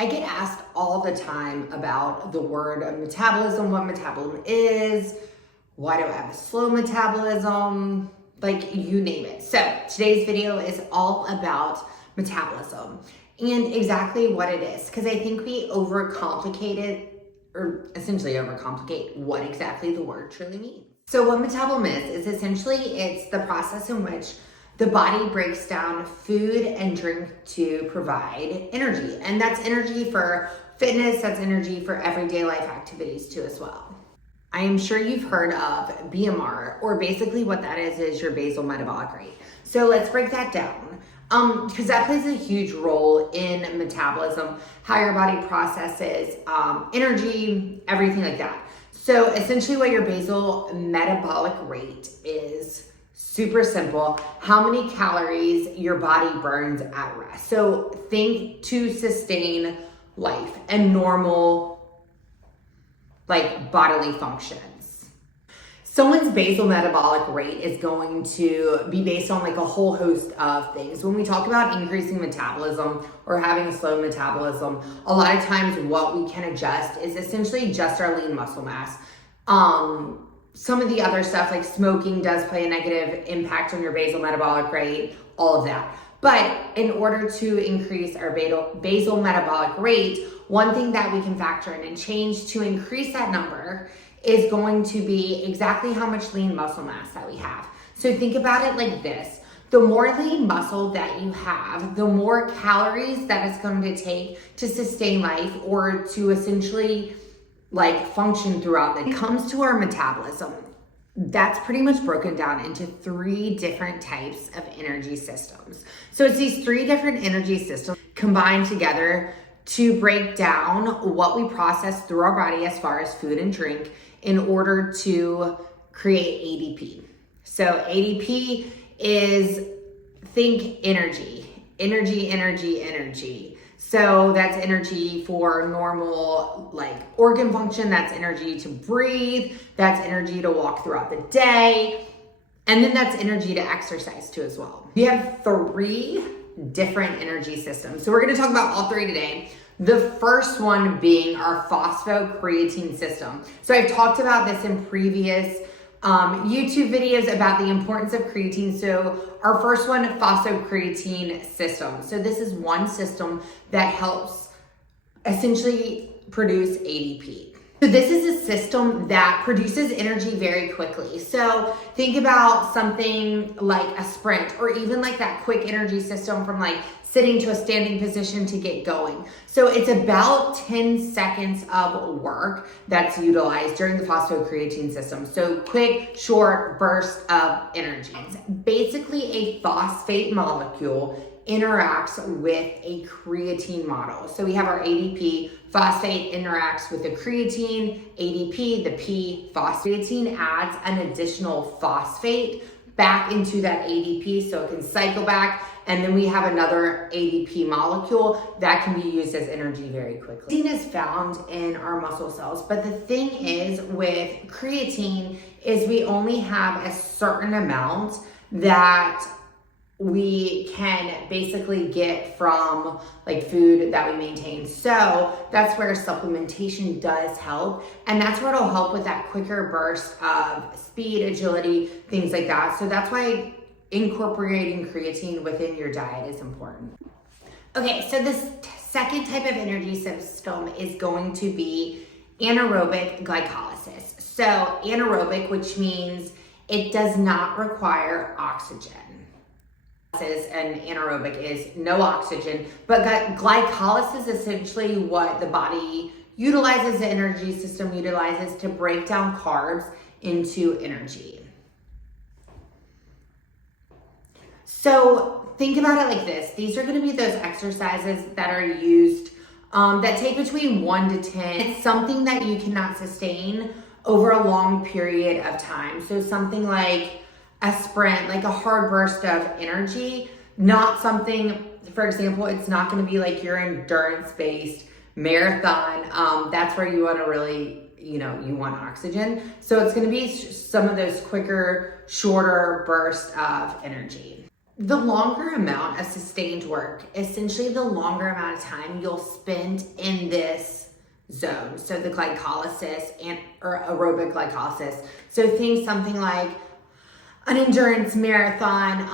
I get asked all the time about the word metabolism, what metabolism is, why do I have a slow metabolism, like you name it. So today's video is all about metabolism and exactly what it is, because I think we overcomplicate it, or essentially overcomplicate what exactly the word truly means. So what metabolism is essentially it's the process in which the body breaks down food and drink to provide energy. And that's energy for fitness, that's energy for everyday life activities too as well. I am sure you've heard of BMR, or basically what that is your basal metabolic rate. So let's break that down. Because that plays a huge role in metabolism, how your body processes energy, everything like that. So essentially what your basal metabolic rate is, super simple, how many calories your body burns at rest. So think to sustain life and normal bodily functions. Someone's basal metabolic rate is going to be based on a whole host of things. When we talk about increasing metabolism or having a slow metabolism, a lot of times what we can adjust is essentially just our lean muscle mass. Some of the other stuff like smoking does play a negative impact on your basal metabolic rate, all of that. But in order to increase our basal metabolic rate, one thing that we can factor in and change to increase that number is going to be exactly how much lean muscle mass that we have. So think about it like this. The more lean muscle that you have, the more calories that it's going to take to sustain life or to essentially function throughout. When it comes to our metabolism, that's pretty much broken down into 3 different types of energy systems. So it's these 3 different energy systems combined together to break down what we process through our body as far as food and drink in order to create ADP. So ADP is, think energy, energy, energy, energy. So that's energy for normal organ function, that's energy to breathe, that's energy to walk throughout the day, and then that's energy to exercise too as well. We have 3 different energy systems. So we're gonna talk about all 3 today. The first one being our phosphocreatine system. So I've talked about this in previous YouTube videos about the importance of creatine. So our first one, phosphocreatine system. So this is one system that helps essentially produce ADP. So this is a system that produces energy very quickly. So think about something like a sprint, or even that quick energy system from sitting to a standing position to get going. So it's about 10 seconds of work that's utilized during the phosphocreatine system. So quick, short bursts of energy. It's basically a phosphate molecule interacts with a creatine model. So we have our ADP, phosphate interacts with the creatine, ADP, the P, phosphate. Creatine adds an additional phosphate back into that ADP so it can cycle back. And then we have another ADP molecule that can be used as energy very quickly. Creatine is found in our muscle cells, but the thing is with creatine is we only have a certain amount that we can basically get from food that we maintain. So that's where supplementation does help. And that's where it'll help with that quicker burst of speed, agility, things like that. So that's why incorporating creatine within your diet is important. Okay, so this second type of energy system is going to be anaerobic glycolysis. So anaerobic, which means it does not require oxygen. And anaerobic is no oxygen, but glycolysis is essentially what the body utilizes, the energy system utilizes to break down carbs into energy. So think about it like this. These are going to be those exercises that are used that take between 1 to 10. It's something that you cannot sustain over a long period of time. So something like a sprint, a hard burst of energy, not something, for example, it's not going to be your endurance-based marathon. That's where you want to really, you want oxygen. So it's going to be some of those quicker, shorter bursts of energy. The longer amount of sustained work, essentially the longer amount of time you'll spend in this zone. So the glycolysis or aerobic glycolysis. So think something like an endurance marathon,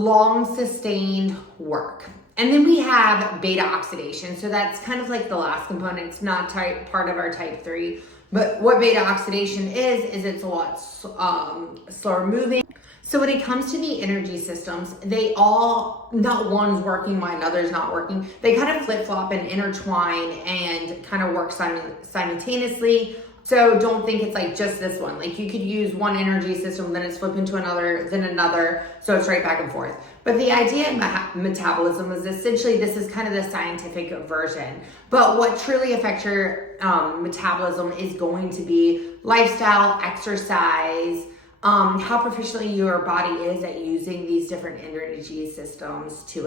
long sustained work. And then we have beta oxidation. So that's kind of like the last component. It's not part of our type 3. But what beta oxidation is it's a lot slower moving. So when it comes to the energy systems, they all, not one's working while another's not working. They kind of flip-flop and intertwine and kind of work simultaneously. So don't think it's like just this one. Like you could use one energy system, then it's flip into another, then another. So it's right back and forth. But the idea of metabolism is essentially, this is kind of the scientific version. But what truly affects your metabolism is going to be lifestyle, exercise, how proficiently your body is at using these different energy systems to